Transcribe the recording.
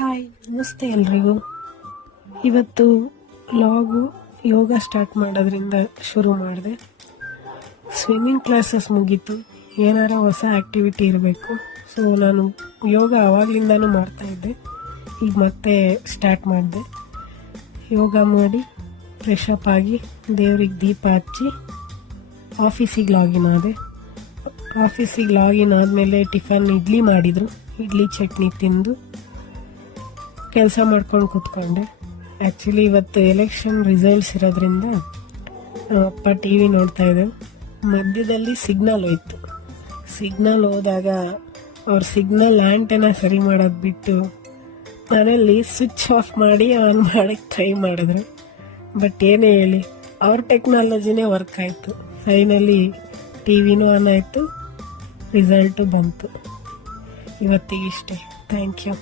Hi, ನಮಸ್ತೆ ಎಲ್ರಿಗೂ. ಇವತ್ತು ಲಾಗು ಯೋಗ ಸ್ಟಾರ್ಟ್ ಮಾಡೋದ್ರಿಂದ ಶುರು ಮಾಡಿದೆ. ಸ್ವಿಮ್ಮಿಂಗ್ ಕ್ಲಾಸಸ್ ಮುಗೀತು, ಏನಾರ ಹೊಸ ಆ್ಯಕ್ಟಿವಿಟಿ ಇರಬೇಕು. ಸೊ ನಾನು ಯೋಗ ಆವಾಗಲಿಂದನೂ ಮಾಡ್ತಾಯಿದ್ದೆ, ಈಗ ಮತ್ತೆ ಸ್ಟಾರ್ಟ್ ಮಾಡಿದೆ. ಯೋಗ ಮಾಡಿ ಫ್ರೆಶ್ ಅಪ್ ಆಗಿ ದೇವ್ರಿಗೆ ದೀಪ ಹಚ್ಚಿ ಆಫೀಸಿಗೆ ಲಾಗಿನ್ ಆದೆ. ಆಫೀಸಿಗೆ ಲಾಗಿನ್ ಆದಮೇಲೆ ಟಿಫನ್ ಇಡ್ಲಿ ಮಾಡಿದರು. ಇಡ್ಲಿ ಚಟ್ನಿ ತಿಂದು ಕೆಲಸ ಮಾಡ್ಕೊಂಡು ಕೂತ್ಕೊಂಡೆ. ಆ್ಯಕ್ಚುಲಿ ಇವತ್ತು ಎಲೆಕ್ಷನ್ ರಿಸಲ್ಟ್ಸ್ ಇರೋದ್ರಿಂದ ಅಪ್ಪ ಟಿ ವಿ ನೋಡ್ತಾ ಇದ್ದೆವು. ಮಧ್ಯದಲ್ಲಿ ಸಿಗ್ನಲ್ ಹೋಯ್ತು. ಸಿಗ್ನಲ್ ಹೋದಾಗ ಅವ್ರ ಸಿಗ್ನಲ್ ಆ್ಯಂಟೆನ ಸರಿ ಮಾಡೋದು ಬಿಟ್ಟು ನಾನಲ್ಲಿ ಸ್ವಿಚ್ ಆಫ್ ಮಾಡಿ ಆನ್ ಮಾಡೋಕ್ಕೆ ಟ್ರೈ ಮಾಡಿದ್ರು. ಬಟ್ ಏನೇ ಹೇಳಿ, ಅವ್ರ ಟೆಕ್ನಾಲಜಿನೇ ವರ್ಕ್ ಆಯಿತು. ಫೈನಲಿ ಟಿ ವಿನೂ ಆನ್ ಆಯಿತು, ರಿಸಲ್ಟು ಬಂತು. ಇವತ್ತಿಗಿಷ್ಟೇ. Thank you.